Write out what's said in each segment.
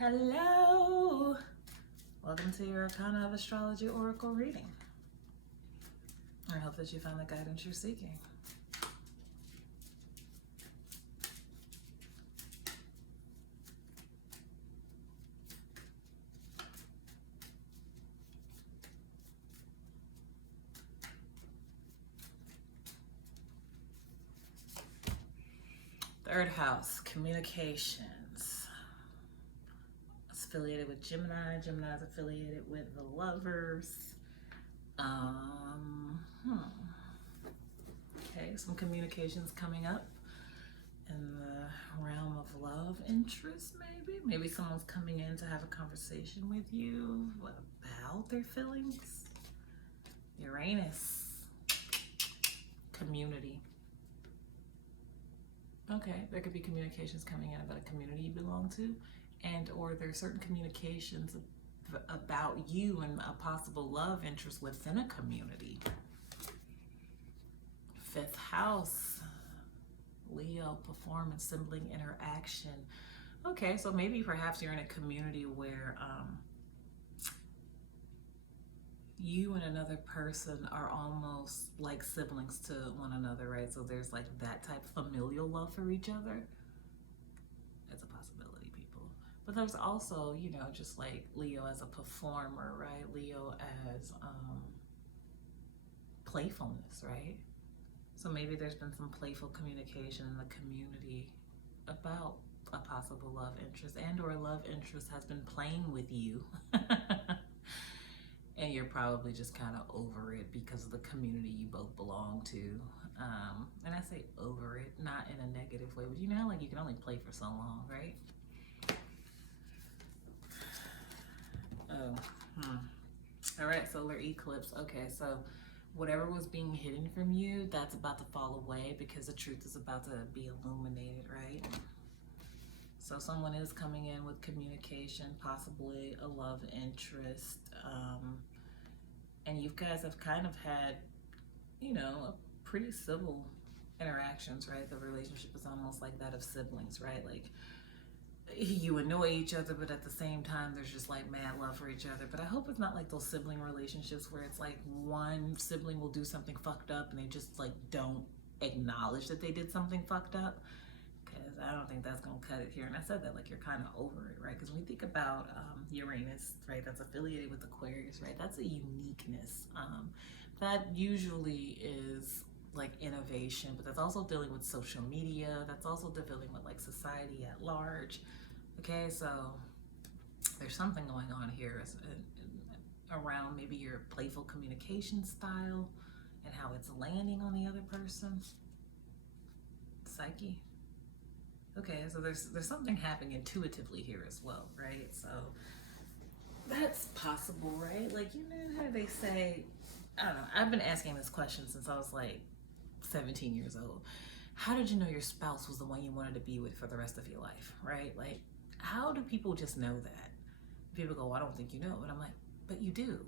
Hello! Welcome to your Arcana of Astrology Oracle reading. I hope that you found the guidance you're seeking. Third house, communications. It's affiliated with Gemini. Gemini is affiliated with the Lovers. Okay, some communications coming up in the realm of love interest, maybe. Maybe someone's coming in to have a conversation with you about their feelings. Uranus. Community. Okay, there could be communications coming in about a community you belong to, and or there's certain communications about you and a possible love interest within a community. Fifth house, Leo, performance, sibling interaction. Okay, so maybe perhaps you're in a community where you and another person are almost like siblings to one another, right? So there's like that type of familial love for each other. It's a possibility, people. But there's also, you know, just like Leo as a performer, right? Leo as playfulness, right? So maybe there's been some playful communication in the community about a possible love interest, and or love interest has been playing with you. And you're probably just kind of over it because of the community you both belong to. And I say over it, not in a negative way, but you know, like you can only play for so long, right? All right, solar eclipse. Okay, so whatever was being hidden from you, that's about to fall away because the truth is about to be illuminated, right? So someone is coming in with communication, possibly a love interest, and you guys have kind of had, you know, a pretty civil interactions, right? The relationship is almost like that of siblings, right? Like you annoy each other, but at the same time, there's just like mad love for each other. But I hope it's not like those sibling relationships where it's like one sibling will do something fucked up and they just like don't acknowledge that they did something fucked up. I don't think that's going to cut it here. And I said that like you're kind of over it, right? Because when we think about Uranus, right, that's affiliated with Aquarius, right? That's a uniqueness. That usually is like innovation, but that's also dealing with social media. That's also dealing with like society at large. Okay, so there's something going on here around maybe your playful communication style and how it's landing on the other person. Psyche. Okay, so there's something happening intuitively here as well, right? So that's possible, right? Like, you know how they say, I don't know, I've been asking this question since I was like 17 years old. How did you know your spouse was the one you wanted to be with for the rest of your life, right? Like, how do people just know that? People go, well, I don't think you know. But I'm like, but you do,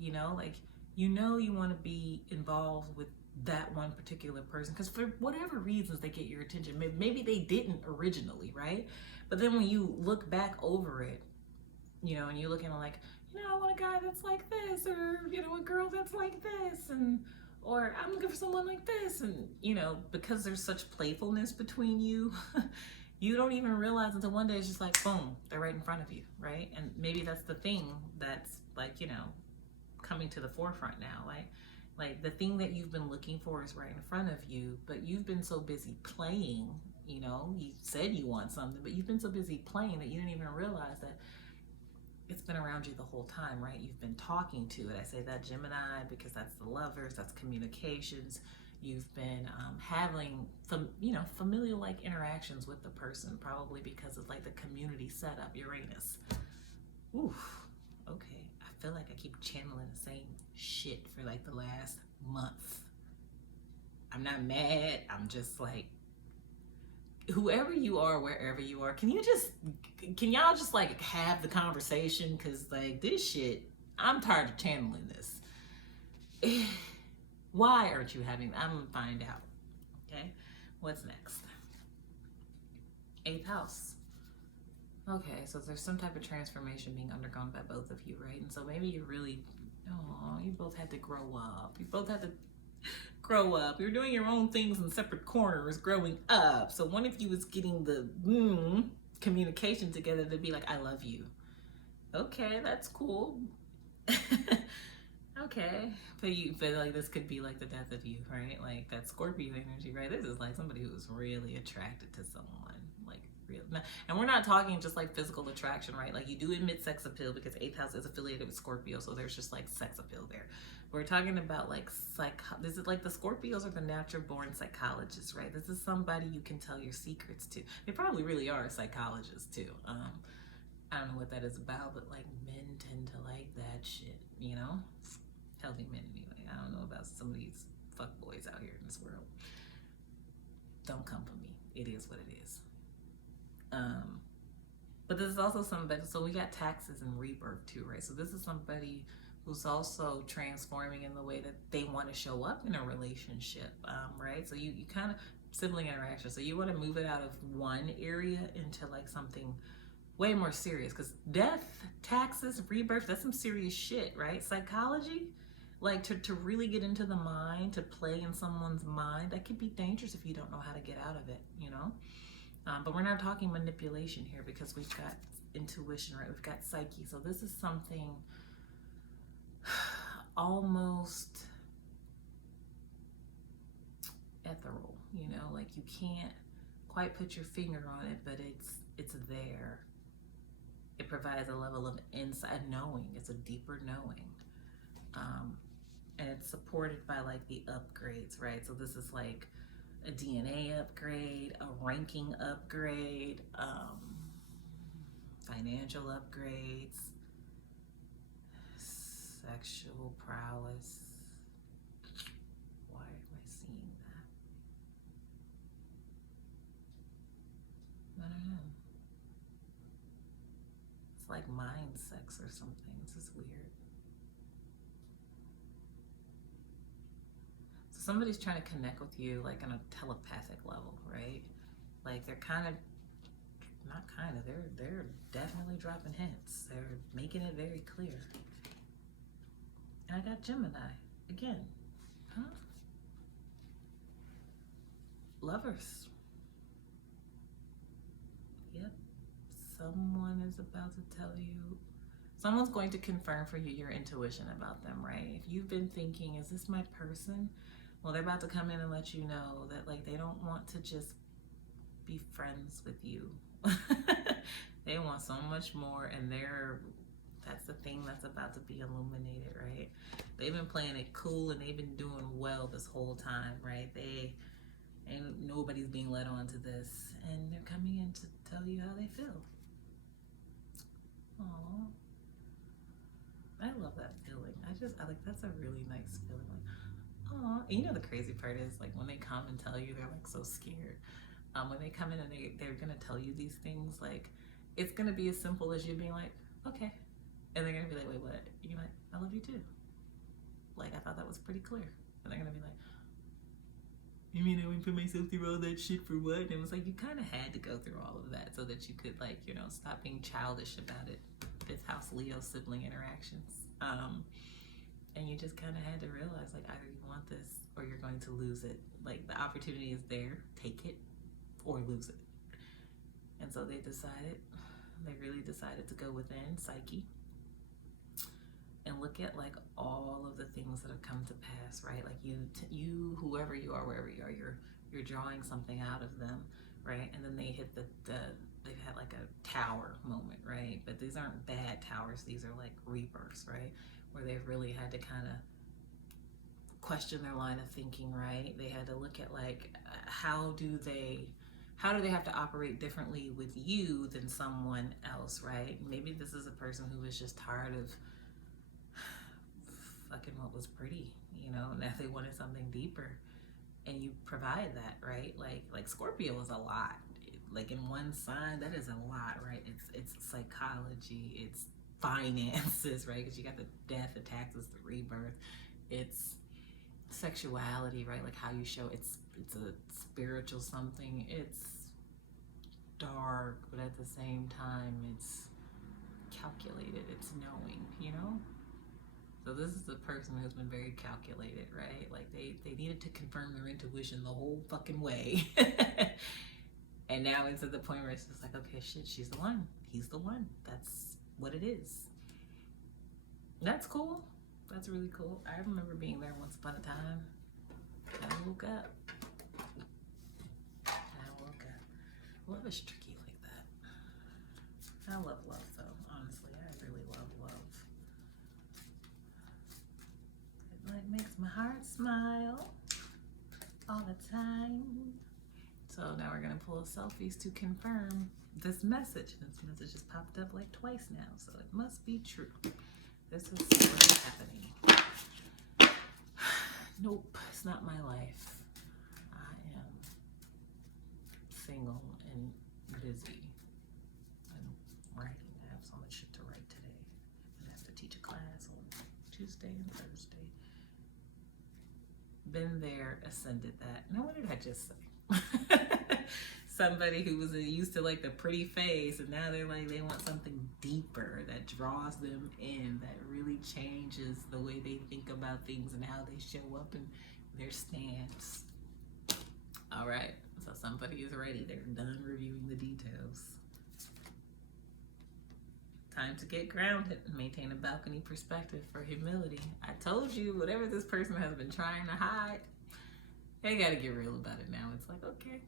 you know? Like, you know you want to be involved with that one particular person because for whatever reasons they get your attention. Maybe they didn't originally, right? But then when you look back over it, you know, and you're looking like, you know, I want a guy that's like this, or, you know, a girl that's like this, and or I'm looking for someone like this, and, you know, because there's such playfulness between you, you don't even realize until one day it's just like, boom, they're right in front of you, right? And maybe that's the thing that's like, you know, coming to the forefront now, like the thing that you've been looking for is right in front of you, but you've been so busy playing, you know, you said you want something, but you've been so busy playing that you didn't even realize that it's been around you the whole time, right? You've been talking to it. I say that Gemini because that's the Lovers, that's communications. You've been having, you know, familial-like interactions with the person, probably because of like the community setup, Uranus. Oof, okay. I feel like I keep channeling the same shit for like the last month. I'm not mad. I'm just like, whoever you are, wherever you are, can y'all just like have the conversation? Cause like this shit, I'm tired of channeling this. Why aren't you having, I'm gonna find out. Okay, what's next? 8th house. Okay, so there's some type of transformation being undergone by both of you, right? And so maybe you're really, oh, you both had to grow up. You both had to grow up. You're doing your own things in separate corners growing up. So one of you is getting the communication together to be like, I love you. Okay, that's cool. Okay, but like this could be like the death of you, right? Like that Scorpio energy, right? This is like somebody who's really attracted to someone, like real. And we're not talking just like physical attraction, right? Like you do admit sex appeal because 8th house is affiliated with Scorpio, so there's just like sex appeal there. We're talking about like this is like the Scorpios are the natural born psychologists, right? This is somebody you can tell your secrets to. They probably really are psychologists too. I don't know what that is about, but like men tend to like that shit, you know? Healthy men anyway. I don't know about some of these fuck boys out here in this world. Don't come for me. It is what it is. But this is also somebody, so we got taxes and rebirth too, right? So this is somebody who's also transforming in the way that they want to show up in a relationship, right? So you kind of, sibling interaction, so you want to move it out of one area into like something way more serious, because death, taxes, rebirth, that's some serious shit, right? Psychology, like to really get into the mind, to play in someone's mind, that could be dangerous if you don't know how to get out of it, you know? But we're not talking manipulation here because we've got intuition, right? We've got psyche. So this is something almost ethereal, you know? Like you can't quite put your finger on it, but it's there. It provides a level of inside knowing. It's a deeper knowing. And it's supported by like the upgrades, right? So this is like a DNA upgrade, a ranking upgrade, financial upgrades, sexual prowess. Why am I seeing that? I don't know. It's like mind sex or something. This is weird. So somebody's trying to connect with you like on a telepathic level, right? Like they're kind of, not kind of, they're definitely dropping hints. They're making it very clear. And I got Gemini again. Huh? Lovers. Yep. Someone is about to tell you, someone's going to confirm for you your intuition about them, right? If you've been thinking, is this my person? Well, they're about to come in and let you know that like they don't want to just be friends with you. They want so much more, and that's the thing that's about to be illuminated, right? They've been playing it cool and they've been doing well this whole time, right? Nobody's being led on to this, and they're coming in to tell you how they feel. Aww. I love that feeling. I like, that's a really nice feeling. Like, aw. And you know the crazy part is like when they come and tell you, they're like so scared. When they come in and they're gonna tell you these things, like it's gonna be as simple as you being like, okay. And they're gonna be like, wait, what? You're like, I love you too. Like I thought that was pretty clear. And they're gonna be like, you mean I went put myself through all that shit for what? And it was like, you kind of had to go through all of that so that you could like, you know, stop being childish about it. 5th house Leo sibling interactions. And you just kind of had to realize like either you want this or you're going to lose it. Like the opportunity is there, take it or lose it. And so they really decided to go within psyche and look at like all of the things that have come to pass, right? Like you, whoever you are, wherever you are, you're drawing something out of them, right? And then they hit they've had like a tower moment, right? But these aren't bad towers. These are like rebirths, right? Where they've really had to kind of question their line of thinking, right? They had to look at like, how do they have to operate differently with you than someone else, right? Maybe this is a person who is just tired of fucking what was pretty, you know, now they wanted something deeper, and you provide that, right? Like Scorpio is a lot. Like in one sign, that is a lot, right? It's psychology, it's finances, right? Because you got the death, the taxes, the rebirth. It's sexuality, right? Like how you show it's a spiritual something. It's dark, but at the same time, it's calculated, it's knowing, you know? So this is the person who's been very calculated, right? Like they needed to confirm their intuition the whole fucking way. And now it's at the point where it's just like, okay, shit, she's the one. He's the one. That's what it is. That's cool. That's really cool. I remember being there once upon a time. I woke up. Love is tricky like that. I love love though, honestly. I really love love. It like makes my heart smile all the time. So now we're gonna pull selfies to confirm this message. This message has popped up like twice now, so it must be true. This is what is happening. Nope, it's not my life. I am single and busy. I'm writing. I have so much shit to write today. I have to teach a class on Tuesday and Thursday. Been there, ascended that. Now, what did I just say? Somebody who was used to like the pretty face, and now they're like, they want something deeper that draws them in, that really changes the way they think about things and how they show up and their stance. All right, so somebody is ready. They're done reviewing the details. Time to get grounded and maintain a balcony perspective for humility. I told you, whatever this person has been trying to hide, they gotta get real about it now. It's like, okay,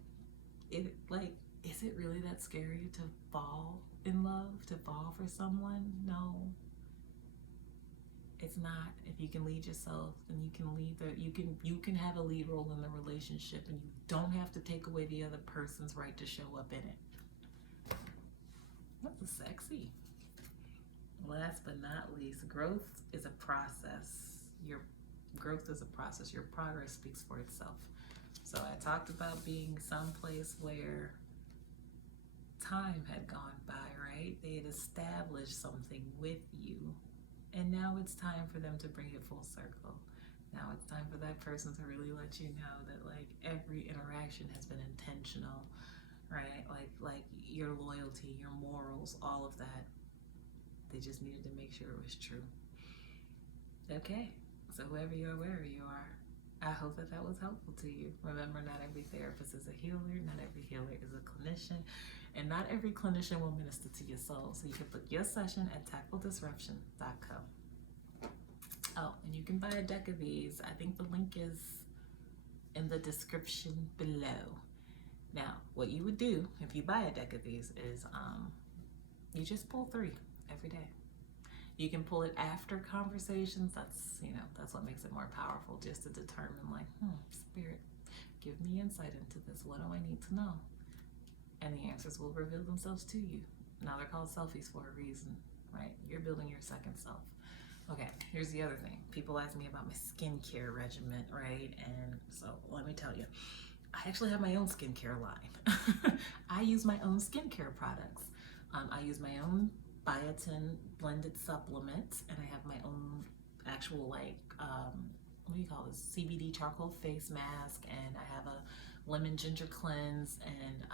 is it really that scary to fall in love, to fall for someone? No, it's not. If you can lead yourself, then you can lead you can have a lead role in the relationship, and you don't have to take away the other person's right to show up in it. That's sexy. Last but not least, growth is a process. Your growth is a process. Your progress speaks for itself. So I talked about being someplace where time had gone by, right? They had established something with you, and now it's time for them to bring it full circle. Now it's time for that person to really let you know that like every interaction has been intentional, right? Like your loyalty, your morals, all of that. They just needed to make sure it was true. Okay, so wherever you are, I hope that was helpful to you. Remember, not every therapist is a healer, not every healer is a clinician, and not every clinician will minister to your soul. So you can book your session at TactfulDisruption.com. Oh, and you can buy a deck of these. I think the link is in the description below. Now, what you would do if you buy a deck of these is you just pull 3 every day. You can pull it after conversations. That's what makes it more powerful, just to determine like, spirit, give me insight into this. What do I need to know? And the answers will reveal themselves to you. Now they're called selfies for a reason, right? You're building your second self. Okay, here's the other thing. People ask me about my skincare regimen, right? And so let me tell you, I actually have my own skincare line. I use my own skincare products. I use my own biotin blended supplement, and I have my own actual what do you call this, CBD charcoal face mask, and I have a lemon ginger cleanse and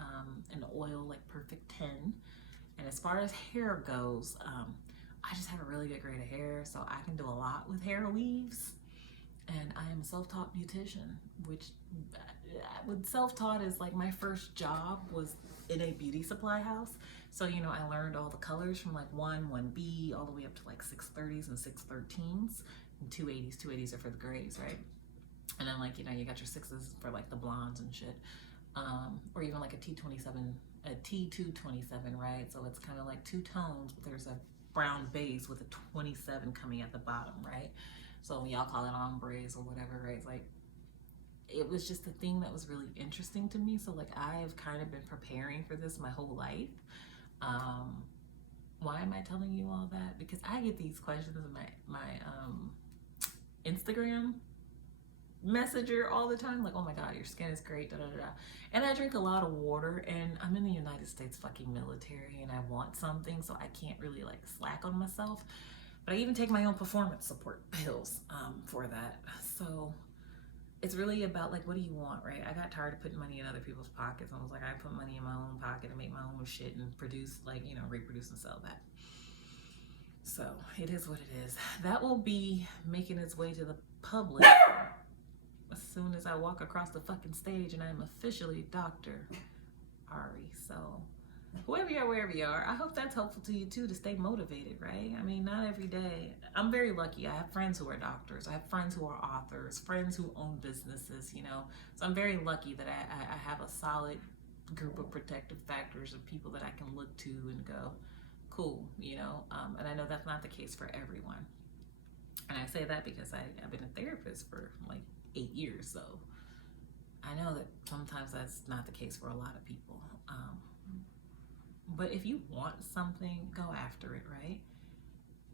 an oil like Perfect 10. And as far as hair goes, I just have a really good grade of hair, so I can do a lot with hair weaves. And I am a self-taught beautician, which with self-taught is like my first job was in a beauty supply house. So, I learned all the colors from like 1B, all the way up to like 630s and 613s and 280s. 280s are for the grays, right? And then like, you got your 6s for like the blondes and shit. Or even like a T227, right? So it's kind of like 2 tones, but there's a brown base with a 27 coming at the bottom, right? So y'all call it ombres or whatever, right? It's like, it was just a thing that was really interesting to me. So like, I've kind of been preparing for this my whole life. Why am I telling you all that? Because I get these questions in my Instagram messenger all the time, like, oh my god, your skin is great, da da da. And I drink a lot of water, and I'm in the United States fucking military, and I want something, so I can't really like slack on myself. But I even take my own performance support pills for that. So it's really about like, what do you want, right? I got tired of putting money in other people's pockets. I was like, I put money in my own pocket and make my own shit and produce, like, you know, reproduce and sell that. So it is what it is. That will be making its way to the public as soon as I walk across the fucking stage and I'm officially Dr. Ari. So whoever you are, wherever you are, I hope that's helpful to you too, to stay motivated, right? I mean, not every day. I'm very lucky. I have friends who are doctors. I have friends who are authors, friends who own businesses, you know. So I'm very lucky that I have a solid group of protective factors of people that I can look to and go, cool, you know. And I know that's not the case for everyone. And I say that because I've been a therapist for like 8 years. So I know that sometimes that's not the case for a lot of people. But if you want something, go after it, right?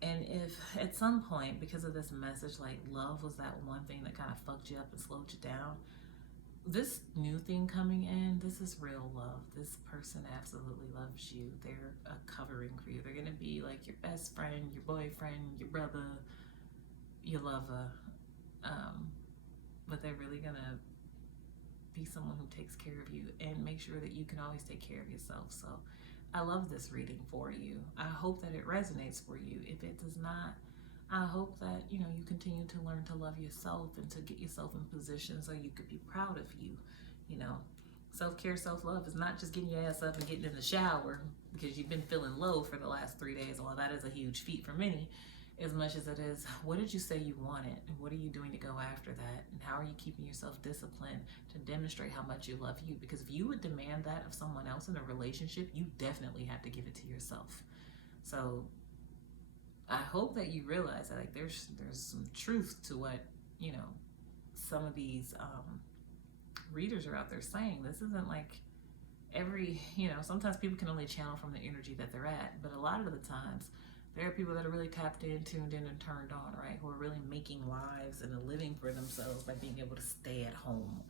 And if at some point, because of this message, like love was that one thing that kind of fucked you up and slowed you down, this new thing coming in, this is real love. This person absolutely loves you. They're a covering for you. They're going to be like your best friend, your boyfriend, your brother, your lover. But they're really going to be someone who takes care of you and make sure that you can always take care of yourself. So I love this reading for you. I hope that it resonates for you. If it does not, I hope that, you know, you continue to learn to love yourself and to get yourself in position so you could be proud of you. You know, self-care, self-love is not just getting your ass up and getting in the shower because you've been feeling low for the last 3 days. Well, that is a huge feat for many, as much as it is, what did you say you wanted? And what are you doing to go after that? And how are you keeping yourself disciplined to demonstrate how much you love you? Because if you would demand that of someone else in a relationship, you definitely have to give it to yourself. So I hope that you realize that, like, there's some truth to what, you know, some of these readers are out there saying. This isn't like every, you know, sometimes people can only channel from the energy that they're at, but a lot of the times there are people that are really tapped in, tuned in, and turned on, right? Who are really making lives and a living for themselves by being able to stay at home.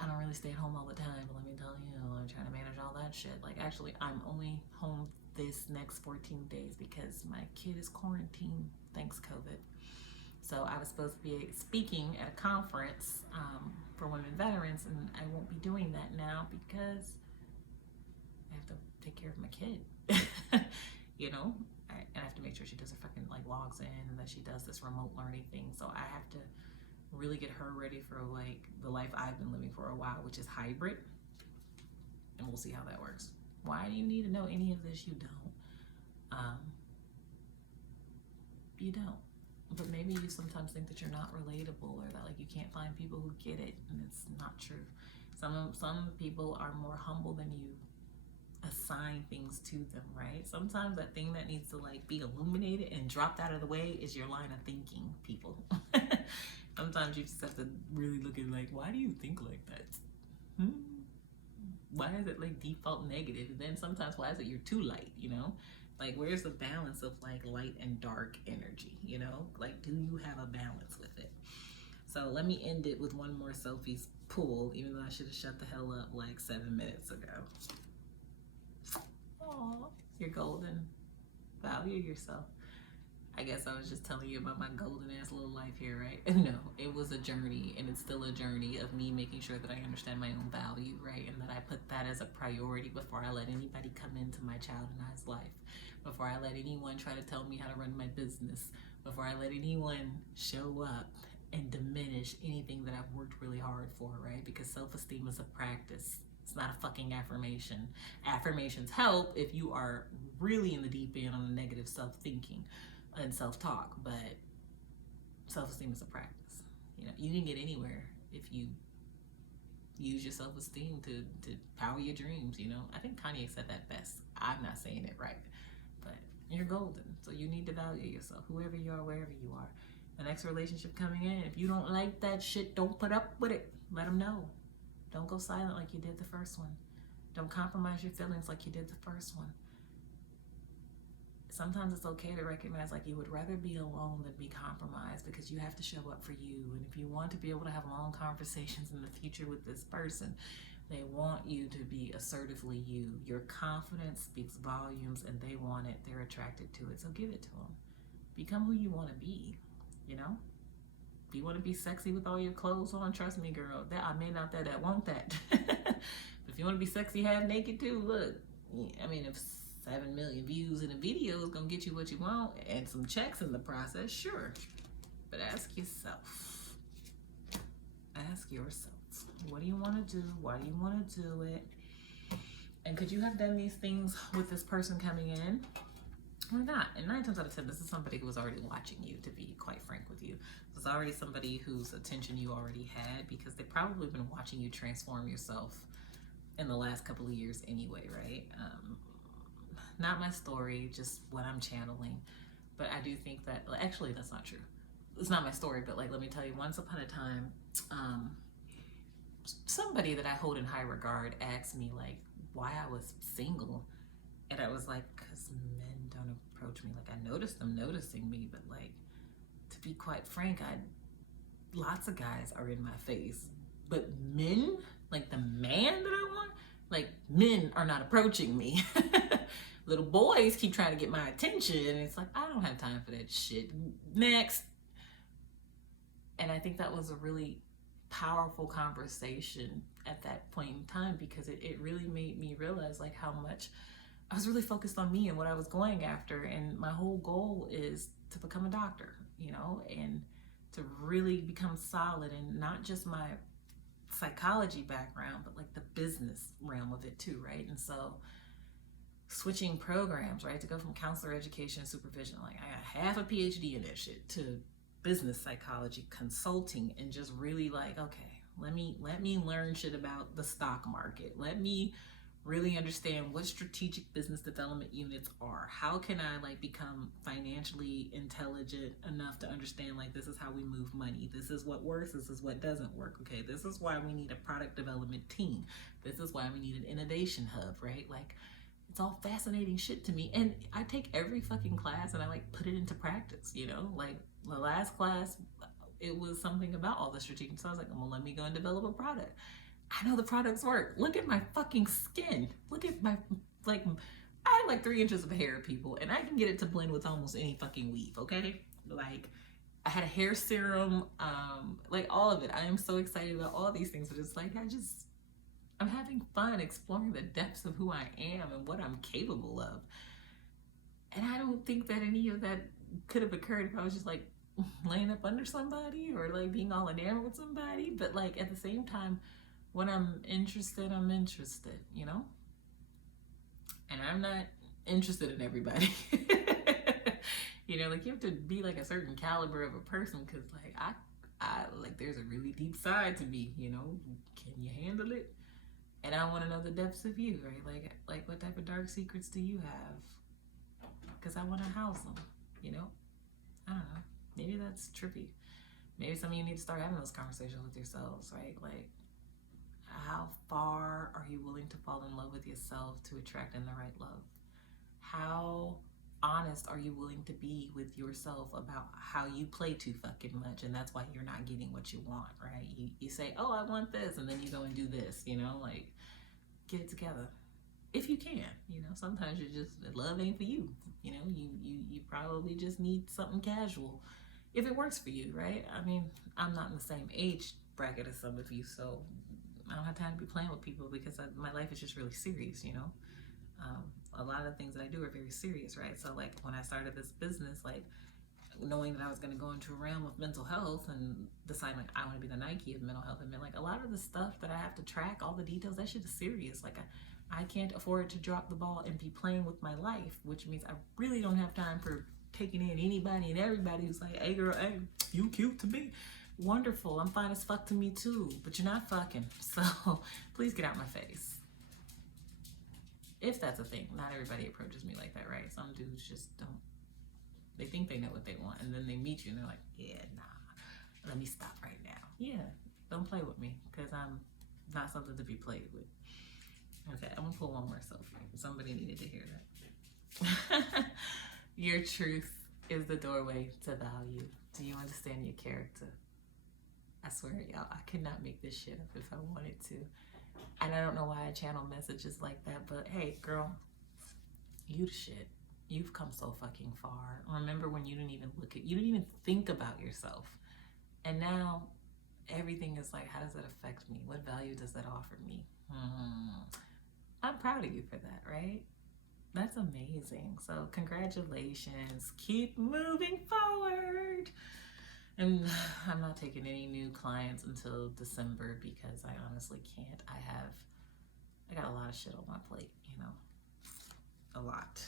I don't really stay at home all the time, but let me tell you, I'm trying to manage all that shit. Like, actually, I'm only home this next 14 days because my kid is quarantined, thanks COVID. So I was supposed to be speaking at a conference for women veterans, and I won't be doing that now because I have to take care of my kid. You know, I have to make sure she does her fucking, like, logs in and that she does this remote learning thing. So I have to really get her ready for, like, the life I've been living for a while, which is hybrid. And we'll see how that works. Why do you need to know any of this? You don't. You don't. But maybe you sometimes think that you're not relatable, or that, like, you can't find people who get it, and it's not true. Some people are more humble than you assign things to them, right? Sometimes that thing that needs to, like, be illuminated and dropped out of the way is your line of thinking, people. Sometimes you just have to really look at, like, why do you think like that? Why is it, like, default negative? And then sometimes, why is it you're too light, you know? Like, where's the balance of, like, light and dark energy, you know? Like, do you have a balance with it? So let me end it with one more selfies pool, even though I should have shut the hell up like 7 minutes ago. Aw, you're golden. Value yourself. I guess I was just telling you about my golden ass little life here, right? No, it was a journey, and it's still a journey of me making sure that I understand my own value, right? And that I put that as a priority before I let anybody come into my child and I's life, before I let anyone try to tell me how to run my business, before I let anyone show up and diminish anything that I've worked really hard for, right? Because self-esteem is a practice. It's not a fucking affirmation. Affirmations help if you are really in the deep end on the negative self-thinking and self-talk, but self-esteem is a practice. You know, you can get anywhere if you use your self-esteem to power your dreams, you know. I think Kanye said that best. I'm not saying it right, but you're golden, so you need to value yourself, whoever you are, wherever you are. The next relationship coming in, if you don't like that shit, don't put up with it. Let them know. Don't go silent like you did the first one. Don't compromise your feelings like you did the first one. Sometimes it's okay to recognize, like, you would rather be alone than be compromised, because you have to show up for you. And if you want to be able to have long conversations in the future with this person, they want you to be assertively you. Your confidence speaks volumes, and they want it. They're attracted to it. So give it to them. Become who you want to be, you know? If you want to be sexy with all your clothes on, trust me, girl, that I may not that want that. But if you want to be sexy half naked too, look, I mean, if 7 million views in a video is gonna get you what you want and some checks in the process, sure. But ask yourself, what do you want to do? Why do you want to do it? And could you have done these things with this person coming in or not? And 9 times out of 10, this is somebody who was already watching you, to be quite frank with you. This is already somebody whose attention you already had, because they've probably been watching you transform yourself in the last couple of years anyway, right? Not my story, just what I'm channeling. But I do think that, actually, that's not true. It's not my story, but like, let me tell you, once upon a time, somebody that I hold in high regard asked me like why I was single. And I was like, because men don't approach me. Like, I noticed them noticing me, but like, to be quite frank, lots of guys are in my face, but men, like the man that I want, like men are not approaching me. Little boys keep trying to get my attention, and it's like, I don't have time for that shit. Next. And I think that was a really powerful conversation at that point in time, because it really made me realize like how much I was really focused on me and what I was going after. And my whole goal is to become a doctor, you know, and to really become solid in not just my psychology background, but like the business realm of it too, right? And so switching programs, right, to go from counselor education and supervision, like I got half a PhD in that shit, to business psychology consulting, and just really like, okay, let me learn shit about the stock market. Let me really understand what strategic business development units are. How can I like become financially intelligent enough to understand like this is how we move money. This is what works. This is what doesn't work. Okay, this is why we need a product development team. This is why we need an innovation hub, right? Like, it's all fascinating shit to me. And I take every fucking class and I like put it into practice, you know? Like the last class, it was something about all the strategic. So I was like, well, let me go and develop a product. I know the products work. Look at my fucking skin. Look at my, like, I have like 3 inches of hair, people, and I can get it to blend with almost any fucking weave, okay? Like, I had a hair serum, like all of it. I am so excited about all these things, but it's like, I'm having fun exploring the depths of who I am and what I'm capable of. And I don't think that any of that could have occurred if I was just like laying up under somebody or like being all enamored with somebody. But like at the same time, when I'm interested, you know? And I'm not interested in everybody. You know, like you have to be like a certain caliber of a person, because like I like there's a really deep side to me, you know? Can you handle it? And I want to know the depths of you, right? Like what type of dark secrets do you have? Because I want to house them, you know? I don't know. Maybe that's trippy. Maybe some of you need to start having those conversations with yourselves, right? Like, how far are you willing to fall in love with yourself to attract in the right love? How honest are you willing to be with yourself about how you play too fucking much, and that's why you're not getting what you want, right? You say, oh, I want this, and then you go and do this, you know? Like, get it together. If you can, you know, sometimes you just, love ain't for you. You know, you probably just need something casual if it works for you, right? I mean, I'm not in the same age bracket as some of you, so I don't have time to be playing with people, because my life is just really serious, you know? A lot of the things that I do are very serious, right? So like when I started this business, like knowing that I was going to go into a realm of mental health and deciding like I want to be the Nike of mental health, and like a lot of the stuff that I have to track, all the details, that shit is serious. Like I can't afford to drop the ball and be playing with my life, which means I really don't have time for taking in anybody and everybody who's like, hey girl, hey, you cute to me. Wonderful, I'm fine as fuck to me too, but you're not fucking, so please get out my face. If that's a thing. Not everybody approaches me like that, right? Some dudes just don't. They think they know what they want, and then they meet you and they're like, yeah, nah, let me stop right now. Yeah, don't play with me, because I'm not something to be played with. Okay, I'm gonna pull one more selfie. Somebody needed to hear that. Your truth is the doorway to value. Do you understand your character? I swear, y'all, I could not make this shit up if I wanted to. And I don't know why I channel messages like that, but hey, girl, you the shit. You've come so fucking far. Remember when you didn't even think about yourself. And now everything is like, how does that affect me? What value does that offer me? I'm proud of you for that, right? That's amazing. So congratulations. Keep moving forward. And I'm not taking any new clients until December because I honestly can't. I got a lot of shit on my plate, a lot.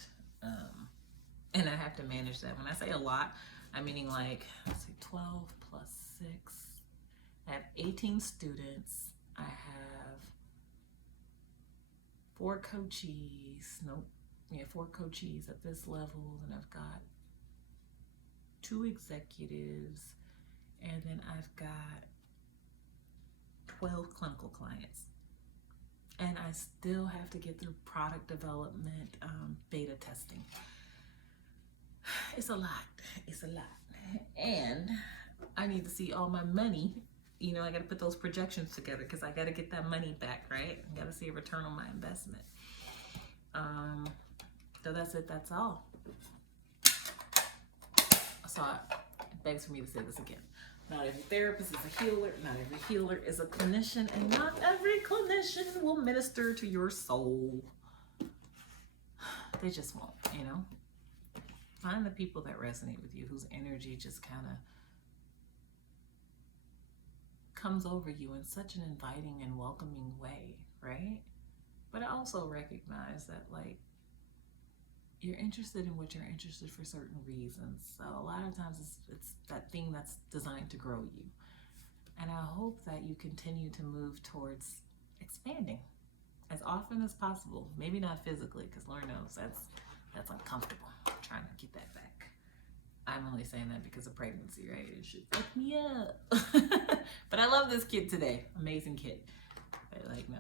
And I have to manage that. When I say a lot, I'm meaning like, let's see, 12 plus 6. I have 18 students. I have 4 coachees. Nope. Yeah, 4 coachees at this level. And I've got 2 executives. And then I've got 12 clinical clients. And I still have to get through product development, beta testing. It's a lot. It's a lot. And I need to see all my money. I got to put those projections together because I got to get that money back, right? I got to see a return on my investment. So that's it. That's all. So it begs for me to say this again. Not every therapist is a healer. Not every healer is a clinician. And not every clinician will minister to your soul. They just won't, Find the people that resonate with you, whose energy just kind of comes over you in such an inviting and welcoming way, right? But I also recognize that, you're interested in what you're interested for certain reasons. So a lot of times it's that thing that's designed to grow you. And I hope that you continue to move towards expanding as often as possible. Maybe not physically, because Lord knows that's uncomfortable. I'm trying to get that back. I'm only saying that because of pregnancy, right? It should fuck me up. But I love this kid today. Amazing kid. But no,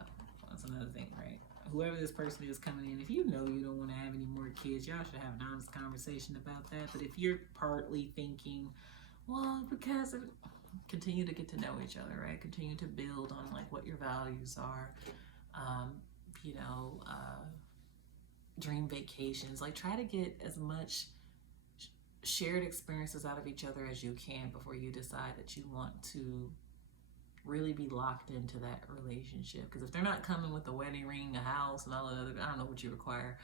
that's another thing, right? Whoever this person is coming in, if you know you don't want to have any more kids, y'all should have an honest conversation about that. But if you're partly thinking, well, because continue to get to know each other, right? Continue to build on what your values are. Dream vacations. Try to get as much shared experiences out of each other as you can before you decide that you want to really be locked into that relationship. Because if they're not coming with a wedding ring, a house, and all the other, I don't know what you require,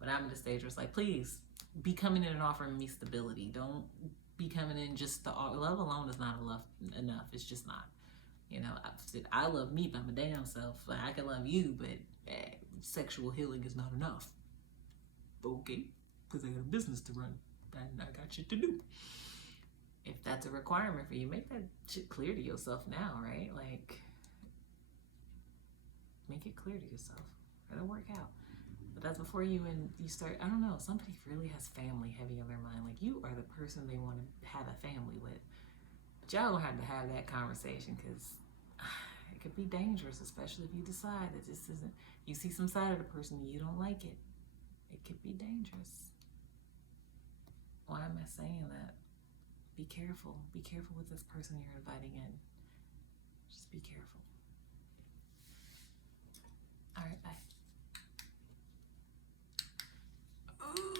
but I'm at a stage where it's please be coming in and offering me stability. Don't be coming in just love alone is not enough. It's just not. I love me by my damn self. I can love you, but sexual healing is not enough. Okay, because I got a business to run and I got shit to do. If that's a requirement for you, make that shit clear to yourself now, right? Make it clear to yourself. It'll work out. But that's before you start, I don't know, somebody really has family heavy on their mind. You are the person they want to have a family with. But y'all don't have to have that conversation because it could be dangerous, especially if you decide that this isn't, you see some side of the person and you don't like it. It could be dangerous. Why am I saying that? Be careful. Be careful with this person you're inviting in.